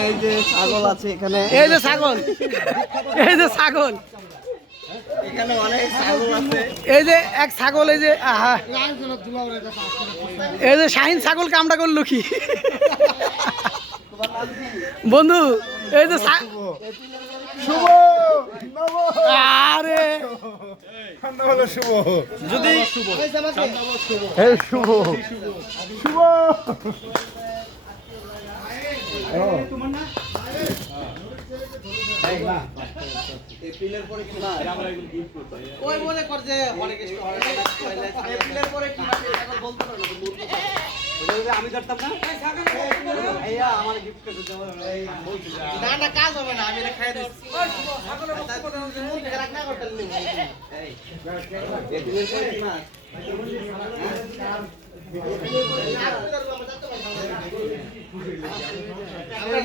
এই যে ছাগল আছে এখানে, এই যে ছাগল, এই যে ছাগল, এখানে অনেক ছাগল আছে। এই যে এক ছাগল, এই যে আহা, এই যে শাহিন ছাগল কামটা করলো কি বন্ধু, এই যে শুভ আরে হলো শুভ, যদি এই শুভ শুভ এপ্রিলের পরে কি ওই মনে কর যে অনেক এপ্রিলের পরে কি ছাগল বলতে পারো না, আমি ধরতাম না ভাইয়া আমার গিফট করে দেবো না, না কাজ হবে না, আমি এটা খাই দিচ্ছি রাখ না করতে এপ্রিলের পরে কি মাস? আমরা